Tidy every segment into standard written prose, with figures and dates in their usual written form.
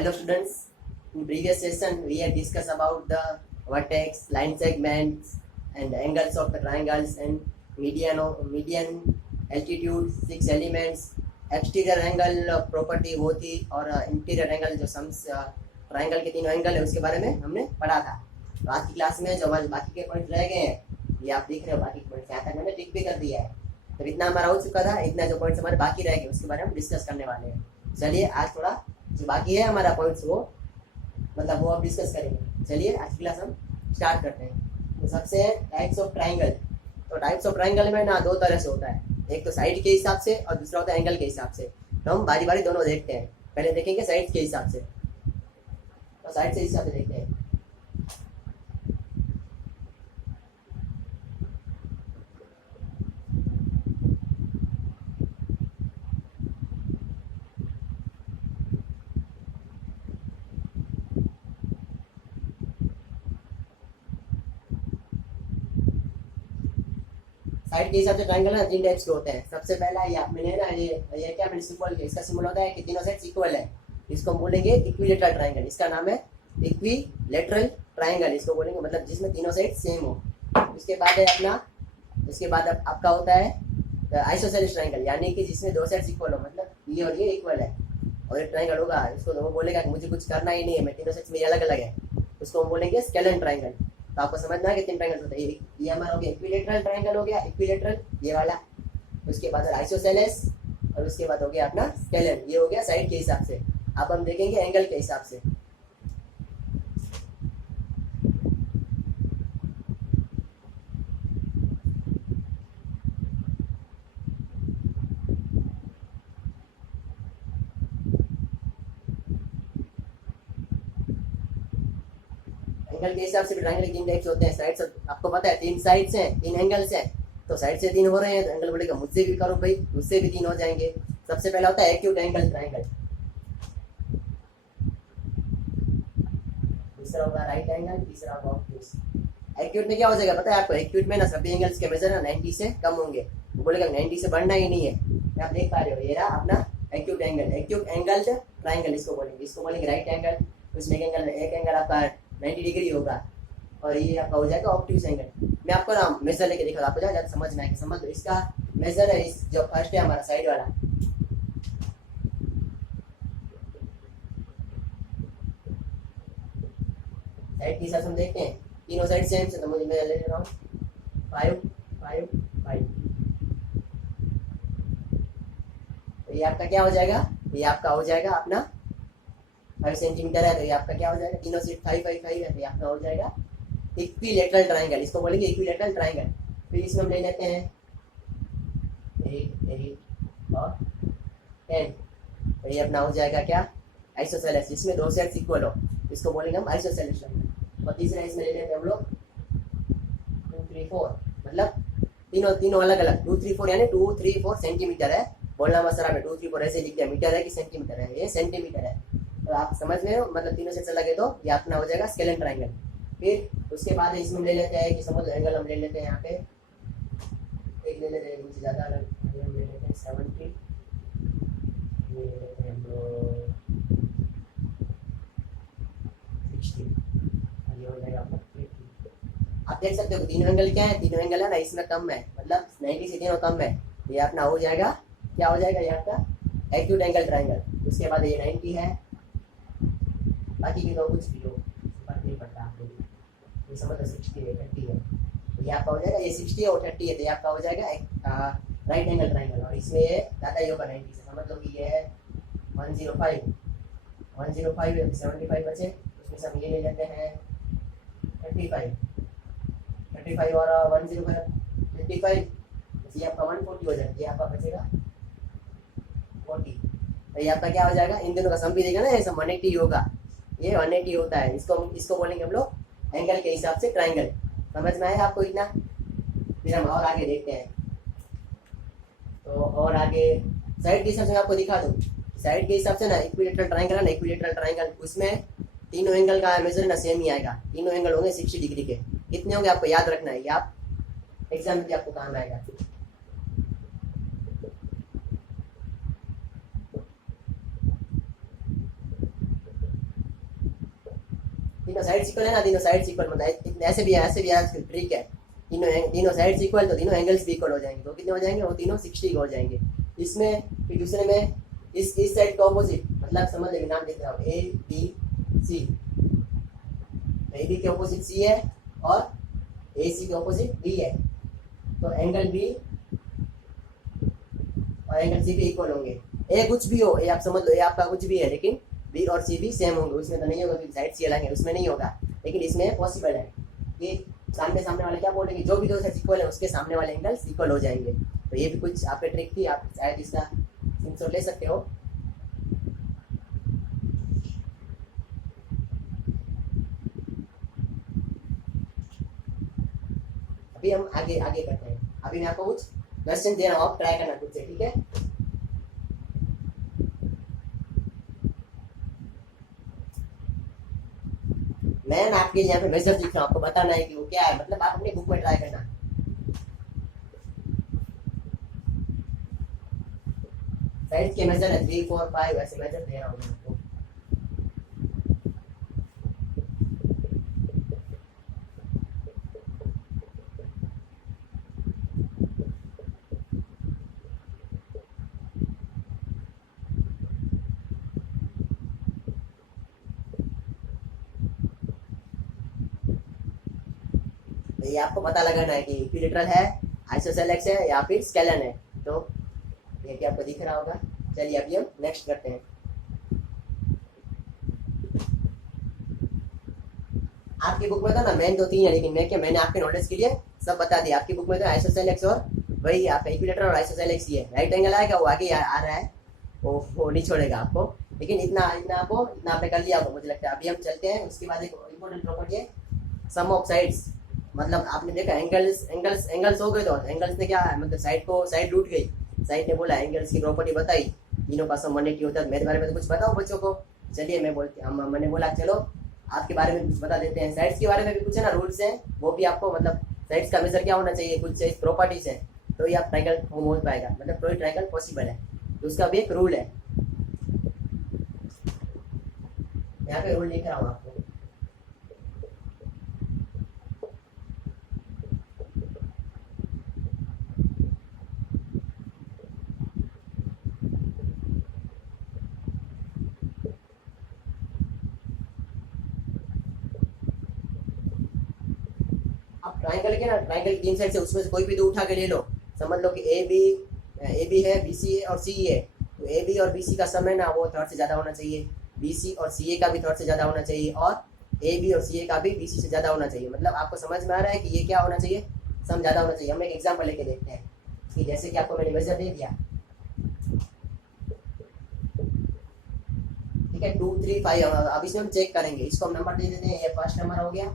Hello students, in previous session we had discussed about the vertex, line segments and angles of the triangles and median altitude, 6 elements, exterior angle property वो थी और interior angle जो sums triangle के तीनों angle है उसके बारे में हमने पढ़ा था। तो आज की क्लास में जो हमारे बाकी के पॉइंट्स रह गए हैं ये आप देख रहे हो, बाकी के पॉइंट्स यहाँ तक मैंने टिक भी कर दिया है। तो इतना हमारा हो चुका था, इतना जो पॉइंट्स हमारे बाकी रह गए उसके बारे में हम डिस्कस करने वाले हैं। चलिए आज थोड़ा जो बाकी है हमारा पॉइंट्स वो मतलब वो अब डिस्कस करेंगे। चलिए आज की क्लास हम स्टार्ट करते हैं। तो सबसे टाइप्स ऑफ ट्राइंगल। तो टाइप्स ऑफ ट्राइंगल में ना दो तरह से होता है, एक तो साइड के हिसाब से और दूसरा होता है एंगल के हिसाब से। तो हम बारी बारी दोनों देखते हैं। पहले देखेंगे साइड के हिसाब से, तो साइड से हिसाब से देखते हैं। साइड के हिसाब से ट्राइंगल ना तीन टाइप्स के होते हैं। सबसे पहला ये आप मैंने ना ये क्या मैंने सिंबल किया, इसका सिंबल होता है कि तीनों साइड इक्वल है, इसको हम बोलेंगे इक्विलेटरल ट्राइंगल। इसका नाम है इक्विलेटरल ट्राइंगल, इसको बोलेंगे मतलब जिसमें तीनों साइड सेम हो। उसके बाद है अपना, उसके बाद आपका होता है आइसोसेलेस ट्राइंगल, यानी कि जिसमें दो साइड इक्वल हो, मतलब ये और ये इक्वल है और एक ट्राइंगल होगा, इसको तो वो बोलेगा कि मुझे कुछ करना ही नहीं है, मैं तीनों साइड में अलग अलग है, उसको हम बोलेंगे स्केलेन ट्राइंगल। तो आपको समझना है कि तीन ट्राइंगल होते हैं। ये हमारा हो गया इक्विलेटरल ट्राइंगल, हो गया इक्विलेटरल ये वाला, उसके बाद आइसोसेलेस और उसके बाद हो गया अपना स्केलेन। ये हो गया साइड के हिसाब से। अब हम देखेंगे एंगल के हिसाब से। एंगल के हिसाब से भी ट्राइंगल के तीन टाइप्स होते हैं। साइड्स आपको पता है तीन साइड्स हैं, तीन एंगल्स हैं, तो साइड से तीन हो रहे हैं तो एंगल बोलेगा मुझसे भी करो भाई, उससे भी तीन हो जाएंगे। सबसे पहला होता है एक्यूट एंगल ट्राइंगल, दूसरा होगा राइट एंगल, तीसरा होगा ऑब्ट्यूस। एक्यूट में क्या हो जाएगा पता है आपको, एक्यूट में ना सभी एंगल्स के मेजर ना 90 से कम होंगे, वो बोलेगा 90 से बढ़ना ही नहीं है। आप देख पा रहे हो ये रहा अपना acute angle, acute angle triangle इसको बोलेंगे। इसको बोलेंगे राइट एंगल, उसमें एक एंगल आपका 90 डिग्री होगा और ये आपका हो जाएगा ऑब्ट्यूस एंगल। मैं आपको ना मेजर लेके दिखा, आपको ज़्यादा समझ में आएगा। समझ लो इसका मेजर है, इस जो फर्स्ट है हमारा साइड वाला, साइड के हिसाब से हम देखते हैं तीनों साइड सेम से, तो मुझे मैं ले रहा हूँ 5 5 5। तो ये आपका क्या हो जाएगा, ये आपका हो जाएगा अपना 5 सेंटीमीटर है, तो ये आपका क्या हो जाएगा, तीनों साइड 5 5 5 है, तो ये आपका हो जाएगा इक्विलेटरल ट्राइंगल। इसको बोलेंगे इक्विलेटरल ट्राइंगल। फिर इसमें हम ले लेते हैं 8 8 और 10, तो ये अपना हो जाएगा क्या, आइसोसेलेस, जिसमें दो साइड इक्वल हो, इसको बोलेंगे हम आइसोसेलेस ट्राइंगल। और तीसरा इसमें ले लेते हैं हम लोग 2 3 4, मतलब तीनों तीनों अलग अलग 2 3 4, यानी 2 3 4 सेंटीमीटर है। बोलना मसरा में 2 3 4 ऐसे लिख दिया, मीटर है कि सेंटीमीटर है, ये सेंटीमीटर है। तो आप समझ रहे हो, मतलब तीनों से अलग है, तो ये अपना हो जाएगा स्केलेन ट्राइंगल। फिर उसके बाद इसमें ले लेते हैं कि समझ एंगल हम ले लेते हैं यहाँ पे एक ले लेते हैं, मुझे ज़्यादा अलग हम ले लेते हैं 70, ये ले लेते हैं हम लोग 60, ये हो जाएगा आपका 80। आप देख सकते हो तीनों एंगल क्या है, तीनों एंगल है ना इसमें कम है, मतलब 90 से तीनों कम है, ये अपना हो जाएगा क्या हो जाएगा, ये आपका एक्यूट एंगल ट्राइंगल। उसके बाद ये 90 है, बाकी की तो कुछ भी हो फर्क नहीं पड़ता आपको, ये समझ लो 60 है 30 है, तो ये आपका हो जाएगा, ये 60 है और 30 है, तो ये आपका हो जाएगा राइट एंगल ट्राइंगल। और इसमें ये ज़्यादा ही होगा 90 से, समझ लो कि ये है 105 है, 75 बचे, उसमें से हम ये ले लेते हैं 35 और 105 55, ये आपका 140 हो जाएगा, ये आपका बचेगा 40। तो ये आपका क्या हो जाएगा, इन दोनों का सम भी देगा ना, ये सब 180 होगा, ये 180 होता है। इसको बोलेंगे हम लोग एंगल के हिसाब से ट्राइंगल। समझ में आया आपको इतना? फिर हम और आगे देखते हैं। तो और आगे साइड के हिसाब से मैं आपको दिखा दूँ, साइड के हिसाब से ना इक्विलेटरल ट्राइंगल है ना, इक्विलेटरल ट्राइंगल उसमें तीनों एंगल का मेजर ना सेम ही आएगा, तीनों एंगल होंगे 60 डिग्री के। कितने होंगे आपको याद रखना है, ये आप एग्जाम में भी आपको काम आएगा। तीनों साइड इक्वल है ना, तीनों साइड इक्वल मतलब ऐसे भी है, ऐसे भी है, ट्रिक है। तीनों साइड इक्वल तो तीनों एंगल्स भी इक्वल हो जाएंगे, तो कितने हो जाएंगे, वो तीनों 60 हो जाएंगे। इसमें फिर दूसरे में इस साइड का ऑपोजिट, मतलब समझ लेंगे, नाम लिख रहा हूँ A B C, A B के ऑपोजिट सी है और ए सी के ऑपोजिट बी है, तो एंगल बी और एंगल सी भी इक्वल होंगे। ए कुछ भी हो, ए आप समझ लो, ए आपका कुछ भी है, लेकिन बी और सी भी सेम होंगे, उसमें तो नहीं होगा क्योंकि साइड सी अलग है, उसमें नहीं होगा, लेकिन इसमें पॉसिबल है कि सामने वाले क्या बोलेंगे, जो भी दो साइड इक्वल है उसके सामने वाले एंगल्स इक्वल हो जाएंगे। तो ये भी कुछ आपके ट्रिक थी, आप शायद इसका स्क्रीनशॉट ले सकते हो। अभी हम आगे आगे करते हैं। अभी मैं आपको कुछ क्वेश्चन दे रहा हूँ, आप ट्राई करना खुद से, ठीक है। मैं आपके यहाँ पे मेजर लिख रहा हूँ, आपको बताना है कि वो क्या है, मतलब आप अपनी बुक में ट्राई करना। साइड के मेजर है 3 4 5, ऐसे मेजर दे रहा हूँ मैं आपको। ये आपको पता लगाना है कि इक्विलेटरल है, आइसोसेलेक्स है या फिर स्केलन है। तो ये भी आपको दिख रहा होगा। चलिए अभी हम नेक्स्ट करते हैं। आपकी बुक में तो ना मेन 2-3 है, लेकिन मैंने आपके नॉलेज के लिए सब बता दिया। आपकी बुक में तो आइसोसेलेक्स और वही आपका इक्विलेटरल और आइसोसेलेक्स ही है। राइट एंगल आएगा वो आगे आ रहा है, वो नहीं छोड़ेगा आपको, लेकिन इतना आपने कर लिया होगा मुझे लगता है। अभी हम चलते हैं, उसके बाद एक इंपॉर्टेंट प्रॉपर्टी है सम ऑफ साइड्स। मतलब आपने देखा एंगल्स हो गए, तो एंगल्स ने क्या है, मतलब साइड रूट गई, साइड ने बोला एंगल्स की प्रॉपर्टी बताई, तीनों का सम 180 होता है। मेरे बारे में तो कुछ बताओ बच्चों को। चलिए मैंने बोला चलो आपके बारे में कुछ बता देते हैं। साइड्स के बारे में भी कुछ है ना रूल्स हैं, वो भी आपको, मतलब साइड्स का मेजर क्या होना चाहिए, कुछ प्रॉपर्टीज है, तो ये आप ट्रायंगल फॉर्म हो पाएगा, मतलब कोई ट्रायंगल पॉसिबल है, तो उसका भी एक रूल है। यहाँ पे रूल लिख रहा हूँ आपको। ट्रायंगल के ना, ट्रायंगल तीन साइड से, उसमें से कोई भी दो उठा के ले लो। समझ लो कि ए बी है, बी सी है और सी है, तो ए बी और बी सी का सम है ना, वो थर्ड से ज़्यादा होना चाहिए। बी सी और सी ए का भी थर्ड से ज़्यादा होना चाहिए, और ए बी और सी ए का भी बी सी से ज़्यादा होना चाहिए। मतलब आपको समझ में आ रहा है कि ये क्या होना चाहिए, सम ज़्यादा होना चाहिए। हम एक एग्जाम्पल लेके देखते हैं कि जैसे कि आपको मैंने मेजर दे दिया, ठीक है, 2 3 5। अब इसमें हम चेक करेंगे, इसको हम नंबर दे देते हैं। ये फर्स्ट नंबर हो गया,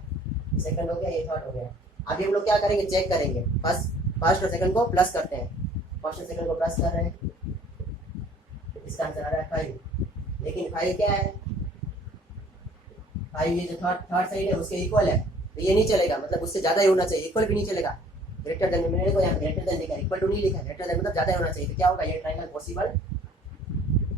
सेकंड हो गया, ये थर्ड हो गया। अभी हम लोग क्या करेंगे, चेक करेंगे। फर्स्ट और सेकंड को प्लस करते हैं, फर्स्ट और सेकंड को प्लस कर रहे हैं, इसका आंसर आ रहा है 5। लेकिन 5 क्या है, 5 ये जो थर्ड साइड है उसके इक्वल है, तो ये नहीं चलेगा, मतलब उससे ज़्यादा ही होना चाहिए, इक्वल भी नहीं चलेगा। ग्रेटर देन, मैंने देखो यहाँ ग्रेटर देन लिखा है, इक्वल टू नहीं लिखा है, ग्रेटर देन मतलब ज़्यादा ही होना चाहिए। तो क्या होगा, ये ट्रायंगल पॉसिबल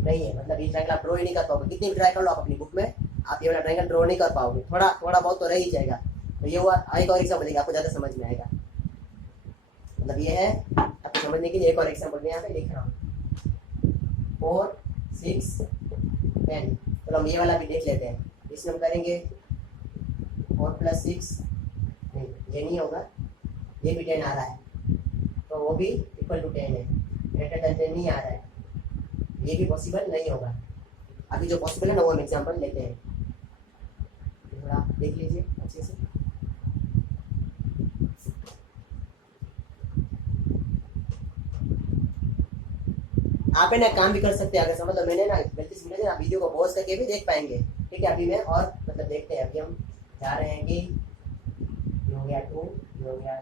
नहीं है, मतलब ये ट्रायंगल आप ड्रॉ ही नहीं कर पाओगे। कितनी भी ट्राई कर लो आप अपनी बुक में, आप ये वाला ट्रायंगल ड्रॉ नहीं कर पाओगे, थोड़ा बहुत तो रह ही जाएगा। तो ये हुआ एक और एग्जाम्पल देखिए, आपको ज़्यादा समझ में आएगा। मतलब ये है आपको समझने के लिए एक और एग्जाम्पल मैं यहाँ पे लिख रहा हूँ, 4 6 10। तो हम ये वाला भी देख लेते हैं। इसमें हम करेंगे 4 + 6, नहीं ये नहीं होगा, ये भी 10 आ रहा है, तो वो भी इक्वल टू 10 है, ग्रेटर देन 10 नहीं आ रहा है, ये भी पॉसिबल नहीं होगा। अभी जो पॉसिबल है ना वो हम एग्जाम्पल लेते हैं, थोड़ा देख लीजिए अच्छे से। आप है ना काम भी कर सकते हैं, अगर समझ लो मैंने ना गलती से मिले ना, वीडियो को पॉज करके भी देख पाएंगे, ठीक है। अभी मैं और मतलब देखते हैं, अभी हम जा रहे हैं कि ये हो गया 2, ये हो गया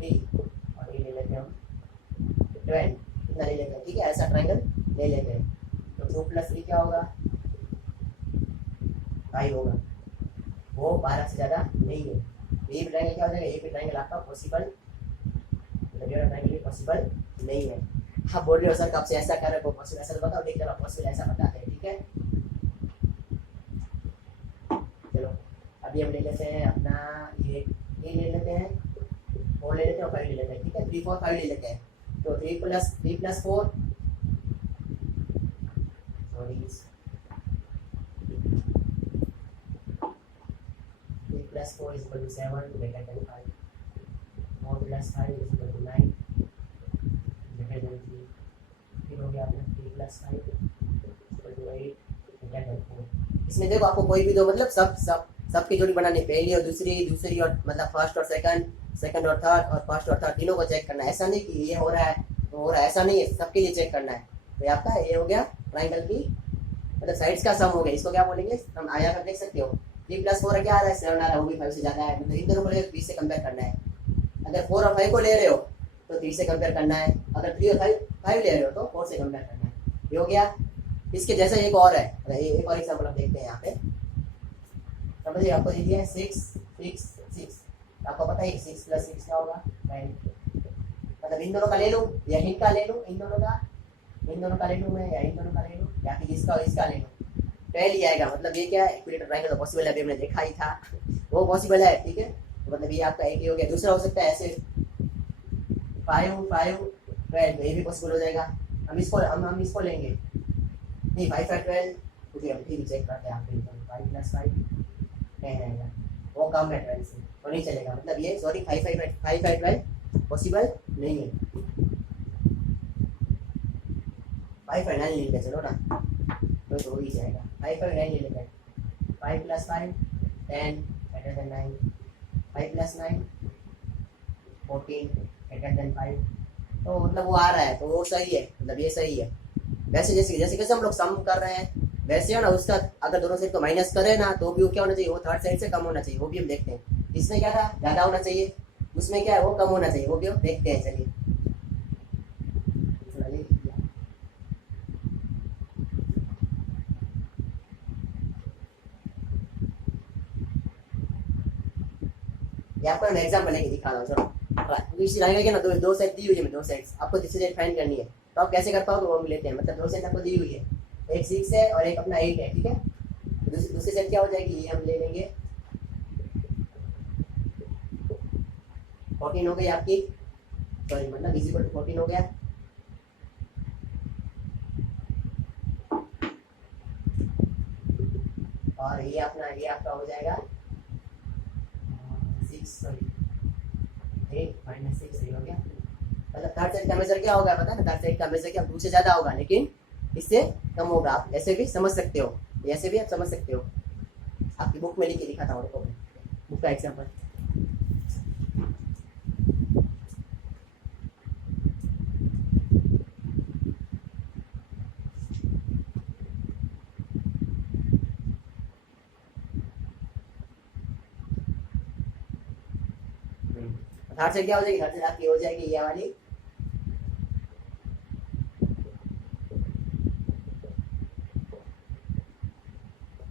3, और ये ले लेते हैं हम 12, इतना ले लेते हैं, ठीक है। ऐसा ट्रायंगल ले लेते हैं, तो 2 + 3 क्या होगा, 5 होगा, वो 12 से ज़्यादा नहीं है। ये भी ट्रायंगल क्या हो जाएगा, ये भी ट्रायंगल आपका पॉसिबल, मतलब ये ट्रायंगल भी पॉसिबल नहीं है। आप बोल रहे हो सर कब से ऐसा कर रहे हो, पॉसिबल ऐसा तो बताओ, ठीक है पॉसिबल ऐसा बताते हैं, ठीक है। अभी हम ले लेते हैं अपना ये ले लेते हैं, 4 ले लेते हैं और 5 ले लेते हैं, ठीक है। 3 4 5 ले लेते हैं। तो 3 + 4, sorry 3 + 4 = 7 greater than 5, 4 + 5 = 9 greater than 3, फिर हो गया अपना 3 + 5 = 8 greater than 4। इसमें देखो आपको कोई भी दो, मतलब सबकी जोड़ी बनानी, पहली और दूसरी और मतलब फर्स्ट और सेकंड और थर्ड, और फर्स्ट और थर्ड तीनों को चेक करना है। ऐसा नहीं कि ये हो रहा है तो हो रहा है, ऐसा नहीं है, सबके लिए चेक करना है। तो ये आपका ये हो गया ट्राइंगल की मतलब साइड्स का सम हो गया। इसको क्या बोलेंगे, हम आया कर देख सकते हो 3 + 4 क्या आ रहा है, 7 आ रहा है, वो भी 5 से ज़्यादा है। मतलब इन दोनों को लेकर 3 से कंपेयर करना है। अगर 4 और 5 को ले रहे हो तो 3 से कंपेयर करना है, अगर 3 और 5 ले रहे हो तो 4 से कंपेयर करना है। ये हो गया। इसके जैसा एक और है, एक और एग्जाम्पल हम देखते हैं यहाँ पे। समझिए, आपको दे दिया है 6 6 6, आपको पता है 6 + 6 क्या होगा 9। मतलब इन दोनों का ले लूँ या इनका ले लूँ, इन दोनों का ले लूँ मैं, या इन दोनों का ले लूँ, या फिर इसका और इसका ले लूँ, पहले आएगा। मतलब ये क्या है, इक्विलेटरल ट्रायंगल तो पॉसिबल है, अभी हमने देखा ही था, वो पॉसिबल है, ठीक है। तो मतलब ये आपका एक ही हो गया। दूसरा हो सकता है ऐसे 5 5 12, ये भी पॉसिबल हो जाएगा। हम इसको लेंगे, नहीं 5 5 12, क्योंकि हम फिर चेक करते हैं। आप 5 + 5 10 आएगा, वो कम है 12 से, तो नहीं चलेगा। मतलब ये सॉरी 5 5 12 पॉसिबल नहीं है। 5 5 9 ले लेते चलो ना, तो हो ही जाएगा। 5 5 9 ले लेते हैं। 5 + 5 10 greater than 9, 5 + 9 14 greater than 5। तो मतलब वो आ रहा है, तो वो सही है, मतलब ये सही है। वैसे जैसे कैसे हम लोग सम कर रहे हैं वैसे हो ना, उसका अगर दोनों साइड को माइनस करें ना तो भी वो क्या होना चाहिए, वो थर्ड साइड से कम होना चाहिए। वो भी हम देखते हैं। इसमें क्या था, ज़्यादा होना चाहिए, उसमें क्या है वो कम होना चाहिए, वो भी हम देखते हैं। चलिए ये आपको मैं एग्जाम्पल लेके दिखा रहा हूँ। चलो इसी लाइन के ना दो साइड दी हुई है, दो साइड्स आपको जिससे साइड फाइंड करनी है, तो आप कैसे कर पाओगे वो हम लेते हैं। मतलब दो साइड आपको दी हुई है, एक 6 है और एक अपना 8 है, ठीक है। दूसरी साइड क्या हो जाएगी, ये हम ले लेंगे 14 हो गई आपकी, सॉरी मतलब = 14 हो गया। और ये आपका हो जाएगा 6 सॉरी 8 - 6 हो गया। मतलब थर्ड साइड का मेजर क्या होगा पता है ना, थर्ड साइड का मेजर क्या 2 से ज़्यादा होगा लेकिन इससे कम होगा। आप ऐसे भी समझ सकते हो, ऐसे भी आप समझ सकते हो। आपकी बुक में लिख के लिखा था उनको, बुक का एग्जाम्पल। थर्ड साइड क्या हो जाएगी, थर्ड साइड आपकी हो जाएगी ये वाली,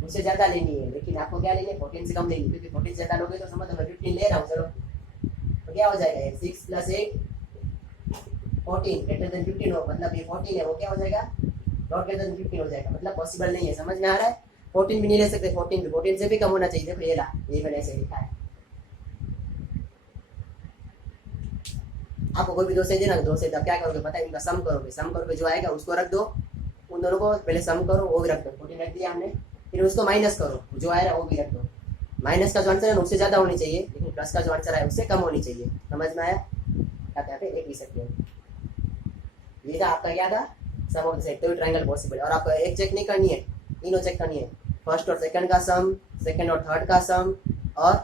उससे ज़्यादा लेनी है। लेकिन आपको क्या लेनी है, 14 से कम लेनी, क्योंकि 14 से ज़्यादा लोगे तो समझ मैं 15 ले रहा हूँ। चलो तो क्या हो जाएगा, 6 + 8 14 greater than 15 हो, मतलब ये 14 है, वो क्या हो जाएगा नॉट ग्रेटर देन 15 हो जाएगा। मतलब पॉसिबल नहीं है, समझ में आ रहा है। 14 भी नहीं ले सकते, 14 से भी कम होना चाहिए। देखो ये मैंने ऐसे लिखा है। आपको कोई भी दो से देना, दो से आप क्या करोगे पता है, इनका सम करोगे जो आएगा उसको रख दो, उन दोनों को पहले सम करो, वो भी रख दो। 14 रख दिया हमने, फिर उसको माइनस करो, जो आएगा वो भी रख दो। माइनस का जो आंसर है उससे ज़्यादा होनी चाहिए, लेकिन प्लस का जो आंसर है उससे कम होनी चाहिए। समझ में आया, क्या कहते हैं, एक भी सकते हो। ये था आपका क्या था, सम ऑफ द सेट, तो ट्रायंगल पॉसिबल। और आपको एक चेक नहीं करनी है, तीनों चेक करनी है, फर्स्ट और सेकंड का सम, सेकंड और थर्ड का सम, और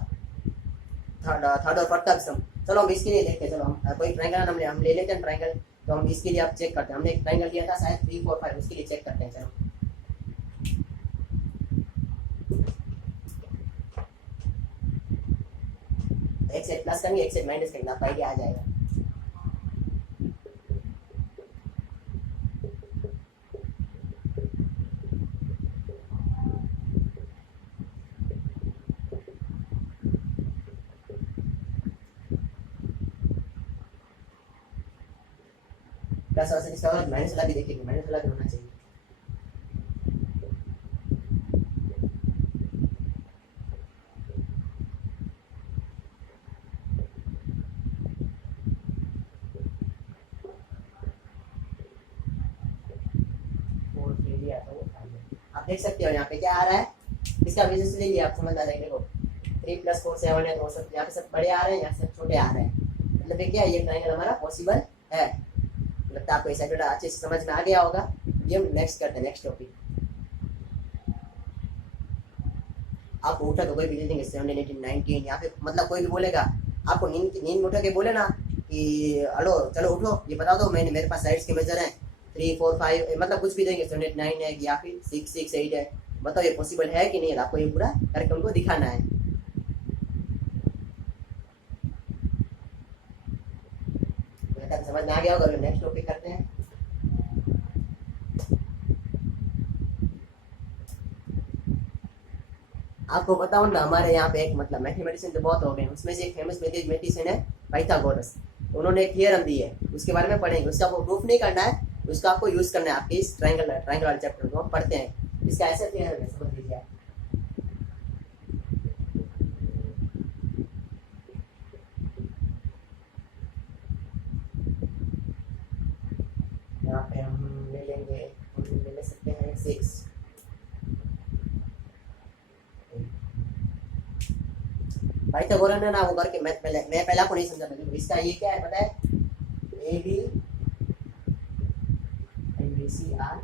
थर्ड और फोर्थ का सम। चलो हम इसके लिए देखते हैं। चलो हम कोई ट्रायंगल हम ले लेते हैं ट्रायंगल, तो हम इसके लिए आप चेक करते हैं। हमने एक ट्रायंगल लिया था शायद 3 4 5, उसके लिए चेक करते हैं। चलो एक सेट प्लस करेंगे, एक सेट माइनस करेंगे, आपका आइडिया आ जाएगा। प्लस और इसका माइनस वाला भी देखेंगे, माइनस वाला भी होना चाहिए। आप देख सकते हो यहाँ पे क्या आ रहा है, इसका वजह से देखिए आप समझ आ जाएंगे। देखो 3+4 7 है, तो सब यहाँ पे सब बड़े आ रहे हैं, यहाँ से सब छोटे आ रहे हैं। मतलब ये क्या है, ये ट्रायंगल हमारा पॉसिबल है। लगता है आपको ऐसा थोड़ा अच्छे से समझ में आ गया होगा। ये हम नेक्स्ट करते हैं, नेक्स्ट टॉपिक। आप उठा तो कोई भी दे देंगे 17 18 19, यहाँ पे मतलब कोई भी बोलेगा आपको, नींद में उठा के बोले ना कि हेलो चलो उठो ये बता दो, मैंने मेरे पास साइड्स के मेजर हैं 3 4 5, मतलब कुछ भी देंगे 7 8 9 है या फिर 6 6 8 है, बताओ ये पॉसिबल है कि नहीं है, आपको ये पूरा करके उनको दिखाना है। समझ में आ गया होगा। नेक्स्ट टॉपिक करते हैं। आपको बताऊं ना, हमारे यहाँ पे एक मतलब मैथमेटिशियन तो बहुत हो गए, उसमें से एक फेमस मैथमेटिशियन है पाइथागोरस। उन्होंने एक थियरम दी है, उसके बारे में पढ़ेंगे। उसका आपको प्रूफ नहीं करना है, उसका आपको यूज करना है आपके इस ट्रायंगल वाले चैप्टर को हम पढ़ते हैं। इसका ऐसा थियरम है, समझ लीजिए आप। यहाँ पे हम ले लेंगे, हम ले सकते हैं 6। पाइथागोरस ने ना वो करके मैं पहले आपको नहीं समझा था। इसका ये क्या है पता है, A B and B C are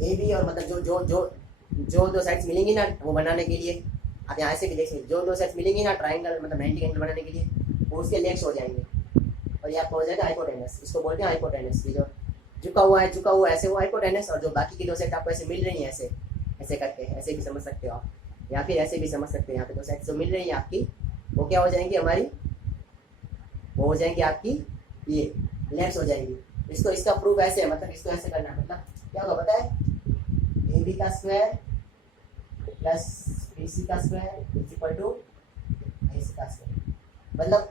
A B, और मतलब जो जो जो जो दो साइड्स मिलेंगी ना वो बनाने के लिए, आप यहाँ ऐसे भी देख सकते, जो दो साइड्स मिलेंगी ना ट्रायंगल मतलब 90 एंगल बनाने के लिए, वो उसके लेग्स हो जाएंगे और ये आपका हो जाएगा हाइपोटेनस। इसको बोलते हैं हाइपोटेनस। ये जो झुका हुआ ऐसे वो हाइपोटेनस, और जो बाकी की दो साइड आपको ऐसे मिल रही है ऐसे ऐसे करके, ऐसे भी समझ सकते हो आप, या फिर ऐसे भी समझ सकते हो। यहाँ पे दो साइड जो मिल रही है आपकी, वो क्या हो जाएंगी हमारी, वो हो जाएंगी आपकी ये लेग्स हो जाएंगी। इसको इसका प्रूफ ऐसे है, मतलब इसको ऐसे करना है, मतलब क्या होगा पता है, ए बी का स्क्वायर प्लस बी सी का square is equal to A C का स्क्वायर। मतलब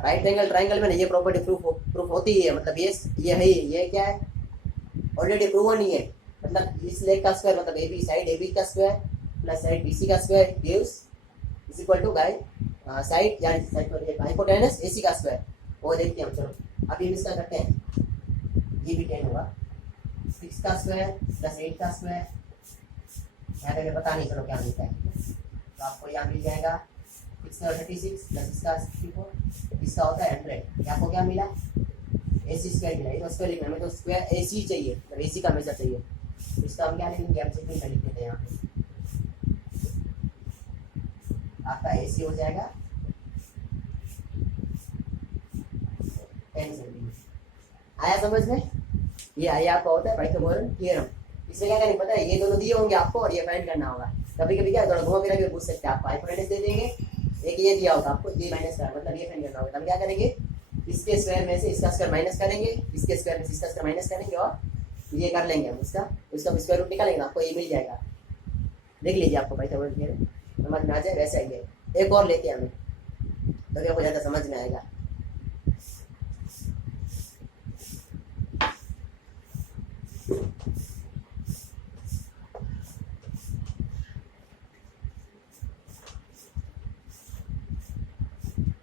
राइट एंगल ट्रायंगल में ना ये प्रॉपर्टी प्रूफ होती ही है। मतलब ये है, ये क्या है, ऑलरेडी प्रूवन ही है। मतलब इस लेग का स्क्वायर मतलब A B, side A B का square plus side B C का square gives is equal to side यानी साइड पर हाइपोटेनस ए सी का स्क्वायर। वो देखते हैं हम, चलो अभी इसका करते हैं। ये भी 10 होगा, 6 का स्क्वायर प्लस 8 का स्क्वायर, यहाँ पे पता नहीं, चलो क्या मिलता है। तो आपको यहाँ मिल जाएगा 6 और 36 प्लस इसका 64, इसका होता है 100। ये आपको क्या मिला, ए सी स्क्वायर मिला। ये तो स्क्वायर लिखना, हमें तो स्क्वायर ए सी चाहिए, मतलब ए सी का मेजर चाहिए। इसका हम क्या लिखेंगे, हम सिंपल लिख देते हैं यहाँ पे, आपका ए सी हो जाएगा 10 सेंटीमीटर। आया समझ में, ये आया आपका होता है पाइथागोरस थ्योरम। इसमें क्या करना पता है, ये दोनों दिए होंगे आपको और ये फाइंड करना होगा। कभी कभी क्या थोड़ा घुमा फिरा भी पूछ सकते हैं, आपको हाइपोटेनस दे देंगे, एक ये दिया होगा आपको ये माइनस का, मतलब ये फाइंड करना होगा। तो हम क्या करेंगे, इसके स्क्वायर में से इसका स्क्वायर माइनस करेंगे, इसके स्क्वायर में से इसका स्क्वायर माइनस करेंगे और ये कर लेंगे हम उसका स्क्वायर रूट निकालेंगे, आपको ये मिल जाएगा। देख लीजिए आपको पाइथागोरस थ्योरम समझ में आ जाए। वैसे ही है, एक और लेते हैं हमें, तो आपको ज़्यादा समझ में आएगा।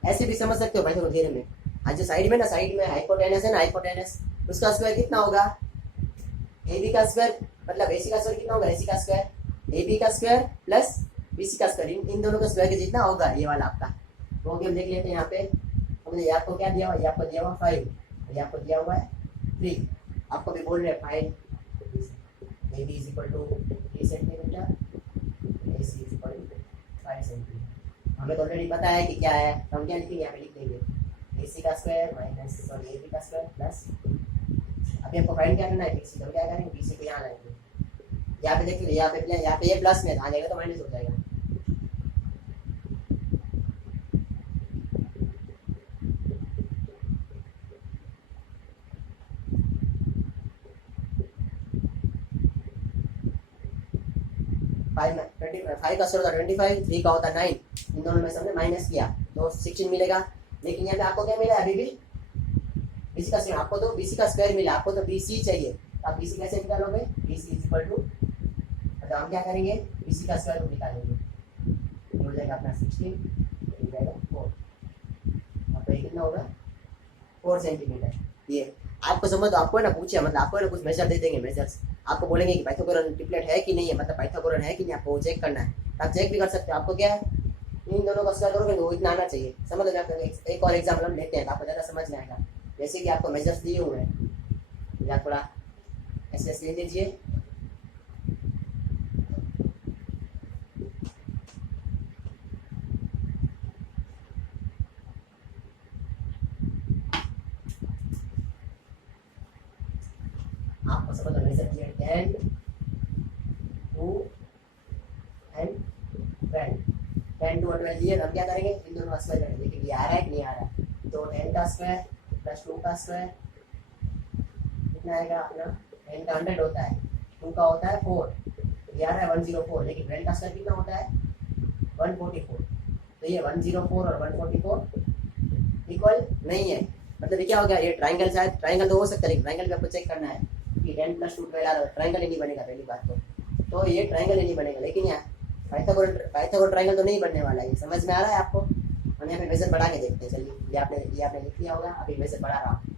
ऐसे भी समझ सकते हो पाइथागोरस थ्योरम में। आज जो साइड में ना, साइड में हाइपोटेनस है ना, हाइपोटेनस उसका स्क्वायर कितना होगा, ए बी का स्क्वायर मतलब ए सी का स्क्वायर कितना होगा, ए सी का स्क्वायर ए बी का स्क्वायर प्लस बी सी का स्क्वायर, इन दोनों का स्क्वायर जितना होगा ये वाला आपका। तो हम देख लेते हैं यहाँ पे, हमने आपको क्या दिया हुआ, ये आपको दिया हुआ 5, ये आपको दिया हुआ है 3, आपको भी बोल रहे हैं find A B is equal to 3 centimetre, A C is equal to 5 centimetre. हमें तो ऑलरेडी पता है कि क्या है, तो हम क्या लिखेंगे, यहाँ पे लिख देंगे ए सी का square minus sorry A B का स्क्वायर प्लस, अभी आपको फाइंड क्या करना है बी सी, तो क्या करेंगे बी सी को यहाँ लाएंगे, यहाँ पे देखिए यहाँ पे ये प्लस में आ जाएगा तो माइनस हो जाएगा। फाइव का स्क्वायर होता है 25, 3 का होता है 9, इन दोनों में से हमने माइनस किया तो 16 मिलेगा। लेकिन यहाँ पे आपको क्या मिला, अभी भी बीसी का स्क्वायर, आपको तो बीसी का स्क्वायर मिला, आपको तो बीसी चाहिए, तो आप बीसी कैसे निकालोगे, बीसी इज इक्वल टू, तो हम क्या करेंगे बीसी का स्क्वायर रूट निकालेंगे, हो जाएगा अपना 16, हो जाएगा 4, और ये कितना होगा 4 सेंटीमीटर। ये आपको समझ तो आपको है ना पूछे, मतलब आपको है ना कुछ मेजर दे देंगे, मेजर्स आपको बोलेंगे कि पाइथागोरन ट्रिपलेट है कि नहीं है, मतलब पाइथागोरन है कि नहीं, आपको चेक करना है। आप चेक भी कर सकते हो। आपको क्या है, इन दोनों का स्क्वायर करोगे तो वो इतना आना चाहिए। समझ लो। आप एक और एग्जाम्पल हम लेते हैं, आपको ज़्यादा समझ में आएगा। जैसे कि आपको मेजर्स दिए हुए हैं, या थोड़ा ऐसे ले लीजिए। आपको समझ लो मेजर दिए 10 2 एंड 12। 10 2 और 12 दिए, हम क्या करेंगे, इन दोनों का स्क्वायर करेंगे। देखिए ये आ रहा है कि नहीं आ रहा है। तो 10 का स्क्वायर प्लस 2 का स्क्वायर कितना आएगा अपना, 10 का 100 होता है, 2 का होता है 4, ये आ रहा है 104। लेकिन 12 का स्क्वायर कितना होता है 144। तो ये 104 और 144 इक्वल नहीं है। मतलब ये क्या हो गया, ये ट्राइंगल, शायद ट्राइंगल तो हो सकता है, लेकिन ट्राइंगल भी आपको चेक करना है कि 10 प्लस 2 12 आ रहा है, ट्राइंगल ही नहीं बनेगा पहली बात तो ये ट्राइंगल ही नहीं बनेगा। लेकिन यहाँ पाइथागोरन ट्राइंगल तो नहीं बनने वाला है। समझ में आ रहा है आपको। हम यहाँ पे मेजर बढ़ा के देखते हैं। चलिए ये आपने लिख लिया होगा, अभी मेजर बढ़ा रहा हूँ।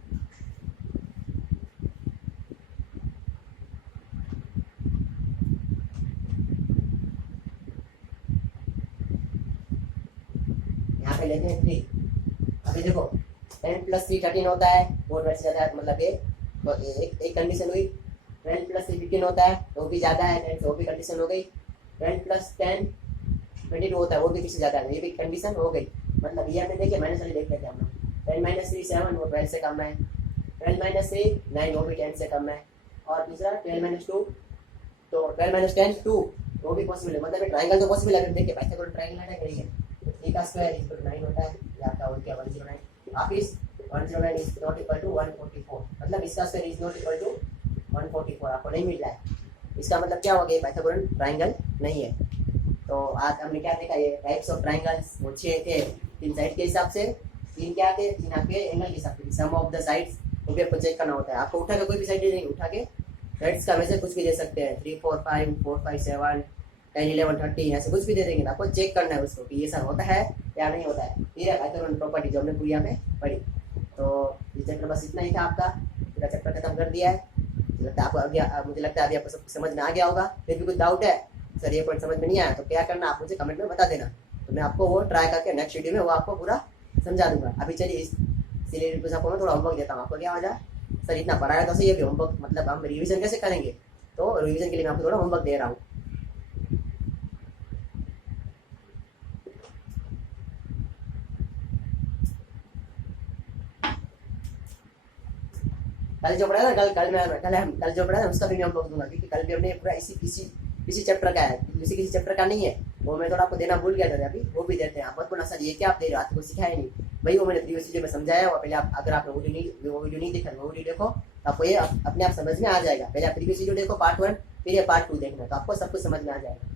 यहाँ पे लेते हैं 3। अभी देखो 10 प्लस 3 13 होता है, वो 12 से ज़्यादा है, मतलब ये तो एक कंडीशन हुई। 12 प्लस 3 15 होता है, तो वो भी ज़्यादा है, 10 वो भी कंडीशन हो गई। 12 प्लस 10 22 होता है, वो भी किसी ज़्यादा है, ये भी कंडीशन हो गई। मतलब ये हमने देखिए माइनस वाली देख लेते हैं हम लोग। 10 माइनस 3 7, वो 12 से कम है। 12 माइनस 3 9, वो भी 10 से कम है। और तीसरा 12 माइनस 2, तो 12 माइनस 10 2, वो भी पॉसिबल है। मतलब ट्राइंगल तो पॉसिबल है। देखिए पाइथागोरन ट्राइंगल है कि नहीं है। 3 का स्क्वायर इक्वल टू 9 होता है, ये आपका हो गया 109। आप इस 109 इज नॉट इक्वल टू 144, मतलब इसका square is not equal to 144 आपको नहीं मिल रहा है। इसका मतलब क्या हो गया, पाइथागोरन ट्राइंगल नहीं है। तो आज हमने क्या देखा, ये टाइप्स ऑफ ट्राइंगल्स वो 6 थे। 3 साइड के हिसाब से, 3 क्या थे, 3 आपके एंगल के हिसाब से, सम ऑफ द साइड्स वो भी आपको चेक करना होता है। आपको उठा के कोई भी साइड नहीं, उठा के साइड्स का मेजर कुछ भी दे सकते हैं, 3 4 5 4 5 7 10 11 30 ऐसे कुछ भी दे देंगे। आपको चेक करना है उसको कि ये सब होता है या नहीं होता है। ये है पाइथागोरन प्रॉपर्टी जो हमने पूरी यहाँ पे पढ़ी। तो ये चैप्टर बस इतना ही था आपका, पूरा चैप्टर खत्म कर दिया है। लगता है आपको मुझे लगता है अभी आपको सब समझ में आ गया होगा। फिर भी कुछ डाउट है, सर ये पॉइंट समझ में नहीं आया, तो क्या करना, आप मुझे कमेंट में बता देना, तो मैं आपको वो ट्राई करके नेक्स्ट वीडियो में वो आपको पूरा समझा दूंगा। अभी चलिए इसीलिए आपको मैं थोड़ा होमवर्क देता हूँ। आपको क्या हो जाए, सर इतना पढ़ाया तो सही है, होमवर्क मतलब हम रिविजन कैसे करेंगे, तो रिविजन के लिए मैं आपको थोड़ा होमवर्क दे रहा हूँ। कल जो पढ़ा ना, कल जो पढ़ा ना उसका भी मैं होमवर्क दूंगा, क्योंकि कल भी हमने पूरा इसी चैप्टर का है, किसी चैप्टर का नहीं है। वो मैं थोड़ा आपको देना भूल गया था, अभी वो भी देते हैं। आप मत बोलना सर ये क्या आप दे रहे हो, आपको सिखाया नहीं भाई, वो मैंने प्रीवियस वीडियो में समझाया हुआ। पहले आप अगर आपने वो वीडियो नहीं देखा, वो वीडियो देखो, तो आपको ये अपने आप समझ में आ जाएगा। पहले आप प्रीवियस वीडियो देखो पार्ट 1, फिर ये पार्ट 2 देखना, तो आपको सब कुछ समझ में आ जाएगा।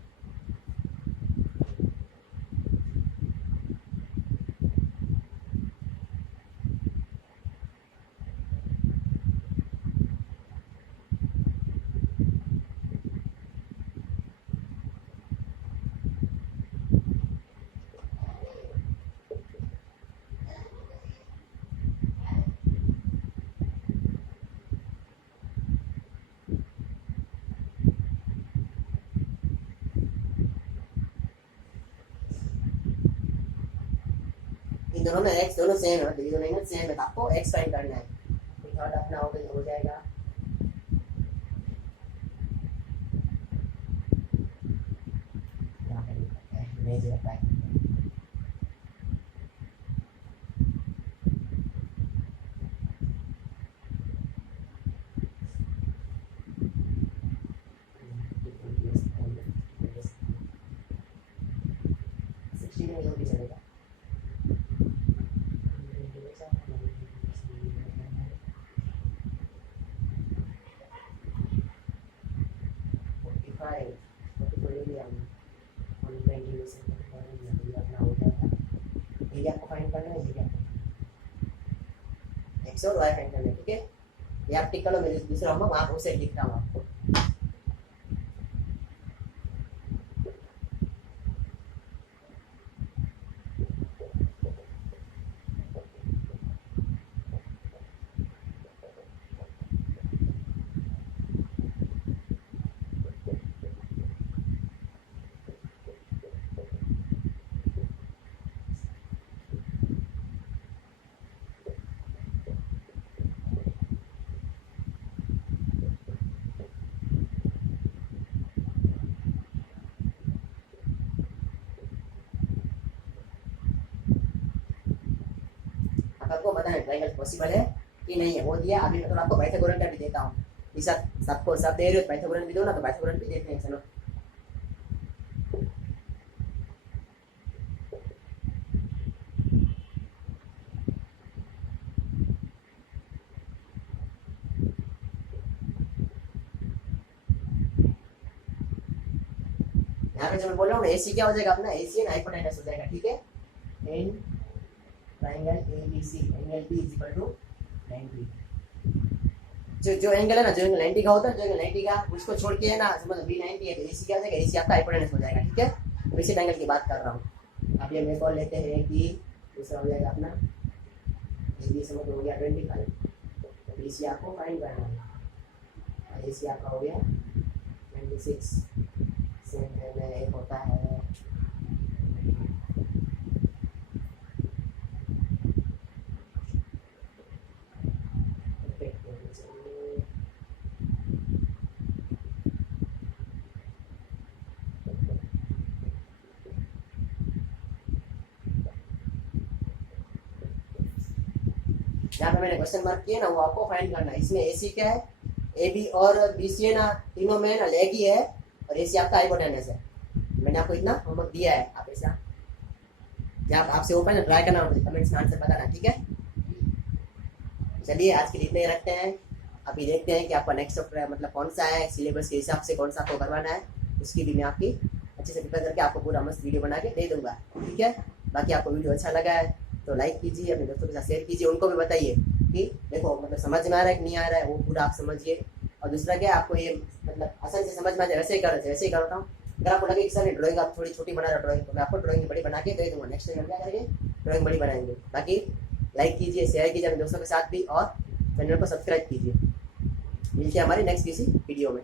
इन दोनों में एक्स दोनों सेम है, मतलब ये दोनों एंगल सेम है, तो आपको एक्स फाइंड करना है। थर्ड अपना हो जाएगा यहाँ पे इमेज रखा है। चलेगा। ये आपको फाइंड करना है, ये एक्स और वाई फाइंड करना है, ठीक है। ये आप टिक करो, मेरे दूसरा होमवर्क वहाँ उसे लिख रहा हूँ आपको। आपको बताना ट्रायंगल पॉसिबल है कि नहीं है, वो दिया। अभी मैं थोड़ा आपको पाइथागोरन का भी देता हूँ। इस सबको सब दे रहे हो, पाइथागोरन भी दो ना, तो पाइथागोरन भी देते हैं। चलो यहाँ पे जो मैं बोल रहा हूँ एसी क्या हो जाएगा अपना, एसी है ना हाइपोटेनस हो जाएगा, ठीक है। In triangle ABC angle B is equal to 90। जो एंगल है ना, जो एंगल 90 का होता है, जो एंगल 90 का उसको छोड़ के है ना, मतलब बी 90 है तो एसी क्या हो जाएगा, एसी आपका हाइपोटेनस हो जाएगा, ठीक है। तो इसी एंगल की बात कर रहा हूँ। अब ये मेरे को लेते हैं कि दूसरा हो जाएगा अपना एबी से मतलब हो गया 25, तो बीसी आपको फाइंड करना है। एसी आपका हो गया 26 में एक होता है जहाँ पे मैंने क्वेश्चन मार्क किया ना, वो आपको फाइंड करना है। इसमें एसी क्या है, ए बी और बी सी है ना, तीनों में ना लेग ही है, और एसी आपका हाइपोटेनस है। मैंने आपको इतना होमवर्क दिया है, आप ऐसा जब आपसे ओपन है ट्राई करना, मुझे कमेंट्स में आंसर बताना, ठीक है। चलिए आज के लिए इतने ही रखते हैं। अभी देखते हैं कि आपका नेक्स्ट मतलब कौन सा है, सिलेबस के हिसाब से कौन सा आपको करवाना है, उसकी भी मैं आपकी अच्छे से प्रिपेयर करके आपको पूरा मस्त वीडियो बना के दे दूंगा, ठीक है। बाकी आपको वीडियो अच्छा लगा है तो लाइक कीजिए, अपने दोस्तों के साथ शेयर कीजिए, उनको भी बताइए कि देखो मतलब समझ में आ रहा है कि नहीं आ रहा है, वो पूरा आप समझिए। और दूसरा क्या, आपको ये मतलब आसान से समझ में आ जाए वैसे ही कर, वैसे ही करता हूँ। अगर आपको लगे कि सर ड्राइंग आप थोड़ी छोटी बना रहे हो ड्राइंग, तो मैं आपको ड्राइंग बड़ी बना के दे दूँगा। नेक्स्ट टाइम हम क्या करेंगे, ड्राइंग बड़ी बनाएंगे। बाकी लाइक कीजिए, शेयर कीजिए अपने दोस्तों के साथ भी, और चैनल को सब्सक्राइब कीजिए। मिलते हैं हमारी नेक्स्ट किसी वीडियो में।